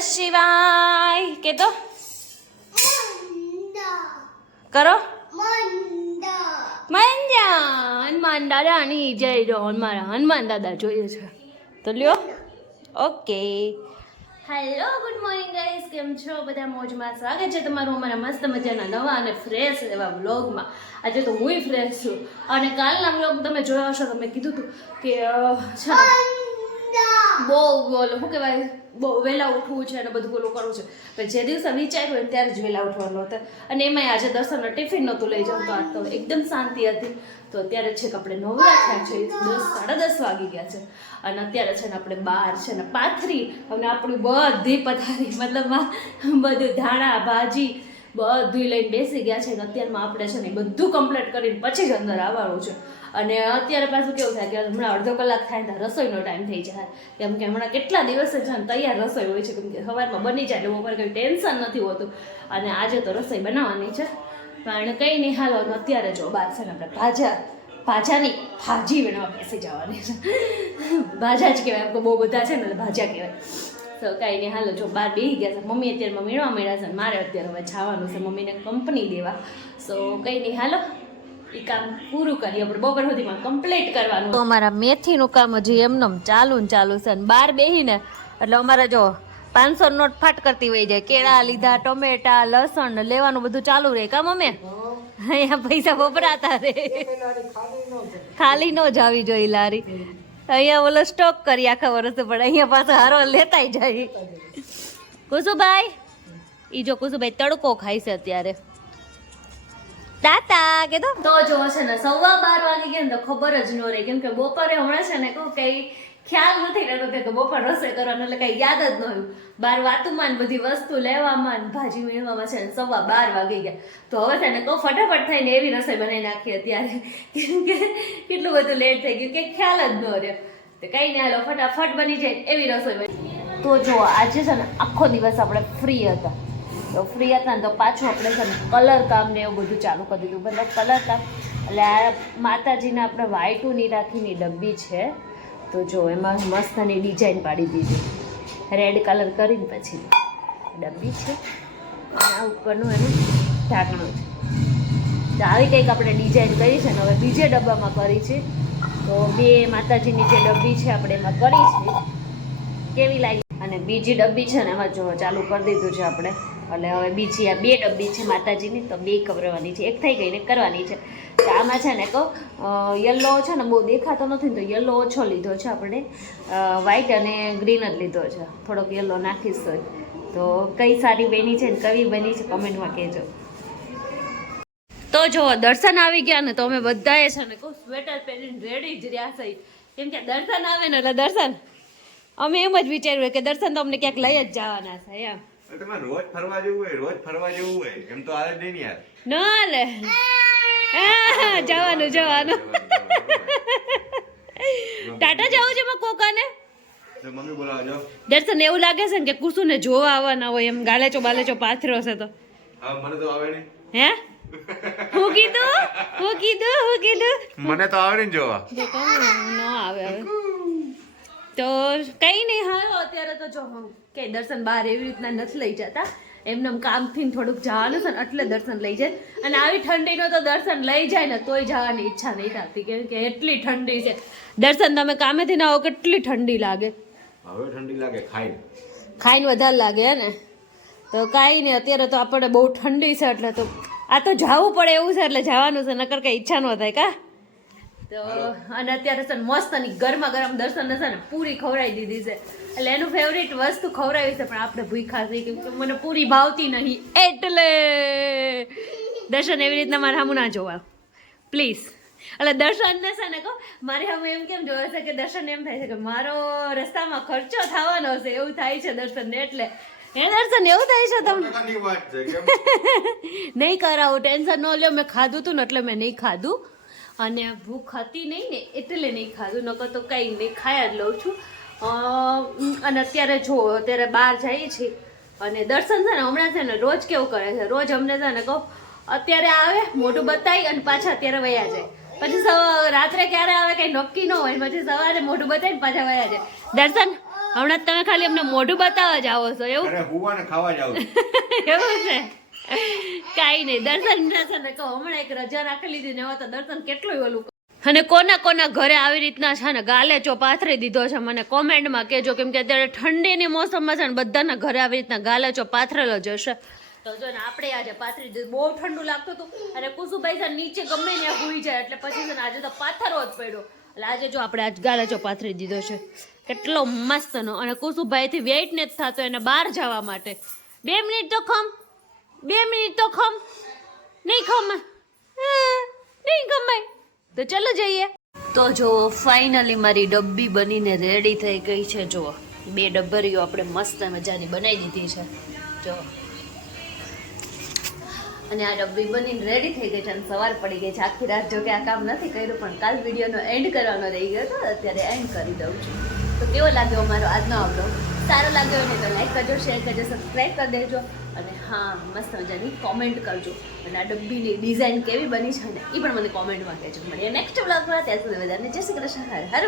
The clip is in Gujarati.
શિવાય. કે તો કરો? મંજા હનુમાન દાદાની જય રોહન મારા હનુમાન દાદા જોઈએ છે. તો લ્યો. Okay. Hello good morning guys કેમ છો? બધા મોજમાં સ્વાગત છે તમારું અમારા મસ્ત મજાના નવા અને ફ્રેશ એવા વ્લોગમાં. આજે તો હુંય ફ્રેશ છું. અને કાલના વ્લોગ તમે જોયો હશો તમે કીધું હતું કે બહુ બોલો શું કહેવાય, બહુ વહેલા ઉઠવું છે અને બધું બોલું કરવું છે. પણ જે દિવસે વિચાર્યું હોય ત્યારે જ વહેલા ઉઠવાનું હતું. અને એમાંય આજે દર્શનનો ટિફિન નહોતું લઈ જવું તો તો એકદમ શાંતિ હતી. તો અત્યારે છે કે આપણે નવરા થયા છે, દસ, સાડા દસ વાગી ગયા છે. અને અત્યારે છે ને આપણે બાર છે ને પાથરી, અને આપણી બધી પથારી, મતલબ બધું ધાણા, ભાજી બધું લઈને બેસી ગયા છે અને અત્યારમાં આપણે છે ને બધું કમ્પ્લીટ કરીને પછી જ અંદર આવવાનું છે. અને અત્યારે પાછું કેવું થાય કે હમણાં અડધો કલાક થાય ને રસોઈનો ટાઈમ થઈ જાય. કેમ કે હમણાં કેટલા દિવસે છે ને તૈયાર રસોઈ હોય છે. કેમ કે સવારમાં બની જાય એટલે બપોરે કંઈ ટેન્શન નથી હોતું. અને આજે તો રસોઈ બનાવવાની છે. પણ કંઈ નહીં, હાલો અત્યારે જો બાર છે ને આપણે ભાજા, ભાજાની ભાજી બનાવવા બેસી જવાની છે. ભાજા જ કહેવાય કે બહુ બધા છે ને ભાજા કહેવાય. તો કાંઈ નહીં હાલો જો બહાર બેસી ગયા છે. મમ્મી અત્યારે મેળવા મળ્યા છે મારે અત્યારે હવે જવાનું છે મમ્મીને કંપની દેવા. સો કંઈ નહીં હાલો. એ કામ પૂરું કરીએ આપણે. બપોર સુધીમાં કમ્પ્લીટ કરવાનું. તો અમારા મેથીનું કામ હજી એમનેમ ચાલુ ને ચાલુ છે અને બહાર બેસીને એટલે અમારા જો પાંચસો નોટ ફાટ કરતી વહી જાય. કેળા લીધા ટમેટા લસણ લેવાનું બધું ચાલુ રહે. કામ અમે અહીંયા પૈસા વપરાતા રે ખાલી નો જ આવી જોઈએ લારી. અહીંયા ઓલો સ્ટોક કરી આખા વર્ષ, પણ અહીંયા પાછો હારો લેતાય જાય. કુસુભાઈ ઈ જો કુસુભાઈ તડકો ખાય છે અત્યારે. તાતા, કે તો? જો છે ને, સવા બાર વાગી ગયા ને ખબર જ ન રહી. કેમ કે બપોરે હમણાં છે ને, કહું કઈ ખ્યાલ નથી રહેતો કે બપોર રસોઈ કરવાનું એટલે કઈ યાદ જ ન રહ્યું બાર વાતુમાં બધી વસ્તુ લેવામાં ભાજી મેળવામાં છે ને સવા બાર વાગી ગયા. તો હવે છે ને કહું, ફટાફટ થઈને એવી રસોઈ બનાવી નાખી અત્યારે. કે કેટલું બધું લેટ થઈ ગયું કે ખ્યાલ જ ન રહ્યો. તો કઈ નહીં, હાલો, ફટાફટ બની જાય એવી રસોઈ બની. તો જો આજે છે ને આખો દિવસ આપણે ફ્રી હતા. તો ફ્રી હતા ને તો પાછું આપણે છે ને કલર કામ ને એવું બધું ચાલુ કરી દીધું. મતલબ કલર કામ. એટલે આ માતાજીને આપણે વાયટુની રાખીની ડબ્બી છે. તો જો, એમાં મસ્ત અને ડિઝાઇન પાડી દીધી. રેડ કલર કરીને પછી ડબ્બી છે. અને આ ઉપરનું એનું ઢાંકણું છે. તો આવી કંઈક આપણે ડિઝાઇન કરી છે ને, હવે બીજે ડબ્બામાં કરી છે. તો બે માતાજીની જે ડબ્બી છે, આપણે એમાં કરી છે. કેવી લાગી? અને બીજી ડબ્બી છે ને, એમાં જો ચાલુ કરી દીધું છે આપણે. એટલે હવે બીજી આ બે ડબ્બી છે માતાજીની, તો બે કવરવાની છે. એક થઈ ગઈ ને કરવાની છે. તો આમાં છે ને કહું યલો છે ને બહુ દેખાતો નથી ને તો યલો ઓછો લીધો છે આપણે. વ્હાઈટ અને ગ્રીન જ લીધો છે. થોડોક યલો નાખીશ હોય તો કઈ સારી બની છે ને કવી બની છે કમેન્ટમાં કહેજો. તો જો, દર્શન આવી ગયા ને તો અમે બધાએ છે ને કહું સ્વેટર પહેરીને રેડી જ રહ્યા છે કેમ કે દર્શન આવે ને એટલે દર્શન, અમે એમ જ વિચાર્યું કે દર્શન તો અમને ક્યાંક લઈ જ જવાના છે, એમ. તમારે રોજ ફરવા જવું હોય રોજ ફરવા જવું હોય. એમ તો આવે નહીં ને યાર. ના લે જવાનું જવાનું ટાટા જવું છે માં કોકાને? મમ્મી બોલાવા જાઓ દર્શન એવું લાગે છે ને કે કુસુને જોવા આવવાના હોય એમ ગાલેચો બાલેચો પાથરો છે તો. મને તો આવે નહીં. હે? હું કીધું? હું કીધું? હું કીધું? મને તો આવે નહીં જોવા. ન આવે હવે. તો કઈ નહીં હાલો અત્યારે તો જો હું કે દર્શન બહાર એવી રીતના નથી લઈ જતા. એમને કામથી ને થોડુંક જવાનું છે ને એટલે દર્શન લઈ જાય. અને આવી ઠંડીનો તો દર્શન લઈ જાય ને તોય જવાની ઈચ્છા નહીં થતી. કેમ કે એટલી ઠંડી છે. દર્શન તમે કામેથી ના હો કેટલી ઠંડી લાગે. હવે ઠંડી લાગે ખાઈ ખાઈને વધારે લાગે હે ને? તો કાંઈ નહીં અત્યારે તો આપણે બહુ ઠંડી છે એટલે તો આ તો જવું પડે એવું છે એટલે જવાનું છે નકર કઈ ઈચ્છા ન થાય કા? તો અને અત્યારે છે ને મસ્તની ગરમા ગરમ દર્શન છે ને પૂરી ખવડાવી દીધી છે. એટલે એનું ફેવરિટ વસ્તુ ખવડાવી છે પણ આપણે ભૂખા થઈ કેમ કે મને પૂરી ભાવતી નહીં. એટલે દર્શન એવી રીતના મારે હમું ના જોવા. પ્લીઝ એટલે દર્શનને છે ને કહો મારે હવે એમ કેમ જોવે છે કે દર્શન એમ થાય છે કે મારો રસ્તામાં ખર્ચો થવાનો છે એવું થાય છે દર્શનને એટલે. હે દર્શન એવું થાય છે તમને? નહીં કરાવું ટેન્શન ન લ્યો મેં ખાધું હતું ને એટલે મેં નહીં ખાધું. અને ભૂખ હતી નહીં ને એટલે નહીં ખાધું. નકર તો કંઈ નહીં ખાયા જ લઉં છું. અને અત્યારે જો અત્યારે બહાર જઈએ છીએ અને દર્શન છે ને હમણાં છે ને રોજ કેવું કરે છે? રોજ અમને છે ને કહું અત્યારે આવે મોઢું બતાવી અને પાછા અત્યારે વયા જાય. પછી રાત્રે ક્યારે આવે કંઈ નક્કી ન હોય પછી સવારે મોઢું બતાવીને પાછા વયા જાય. દર્શન હમણાં તમે ખાલી અમને મોઢું બતાવવા જ આવો છો એવું? ખાવા જાવ એવું છે? કાંઈ નહીં, દર્શન દર્શન કહો. હમણાં એક રજા રાખી લીધી ને હવે તો દર્શન કેટલું ઓલું અને કોના કોના ઘરે આવી રીતના છે ને ગાલેચો પાથરી દીધો છે મને કોમેન્ટમાં કહેજો, કેમ કે અત્યારે ઠંડીની મોસમમાં છે ને બધાના ઘરે આવી રીતના ગાલેચો પાથરેલો જ હશે. તો જો ને આપણે આજે પાથરી દીધું. બહુ ઠંડુ લાગતું હતું અને કુસુભાઈ છે નીચે ગમે ત્યાં ભૂઈ જાય એટલે પછી છે ને આજે તો પાથરવો જ પડ્યો. એટલે આજે જો આપણે આજ ગાલેચો પાથરી દીધો છે. કેટલો મસ્તનો. અને કુસુભાઈથી વેઇટ નથી થતો એને બહાર જવા માટે. બે મિનિટ તો ખમ બે મિનિટ તો ખમ. નહીં ખમ. નહીં ખમાય તો ચલો જઈએ. તો જો ફાઇનલી મારી ડબ્બી બનીને રેડી થઈ ગઈ છે. જો, બે ડબ્બરીઓ આપણે મસ્ત મજાની બનાવી દીધી છે. જો. અને આ ડબ્બી બનીને રેડી થઈ ગઈ છે અને સવાર પડી ગઈ છે. આખી રાત જો કે આ કામ નથી કર્યું, પણ કાલ વિડીયોનો એન્ડ કરવાનો રહી ગયો હતો અત્યારે એન્ડ કરી દઉં છું. તો કેવો લાગ્યો અમારો આજનો આવડો? સારો લાગ્યો હોય તો લાઈક કરજો શેર કરજો સબસ્ક્રાઈબ કરી દેજો અને હા, મસ્ત મજાની કોમેન્ટ કરજો. અને આ ડબ્બીની ડિઝાઇન કેવી બની છે ને એ પણ મને કોમેન્ટમાં કહેજો. મળીએ નેક્સ્ટ બ્લોગમાં ત્યાં સુધી બધાને જય શ્રી કૃષ્ણ. હર હર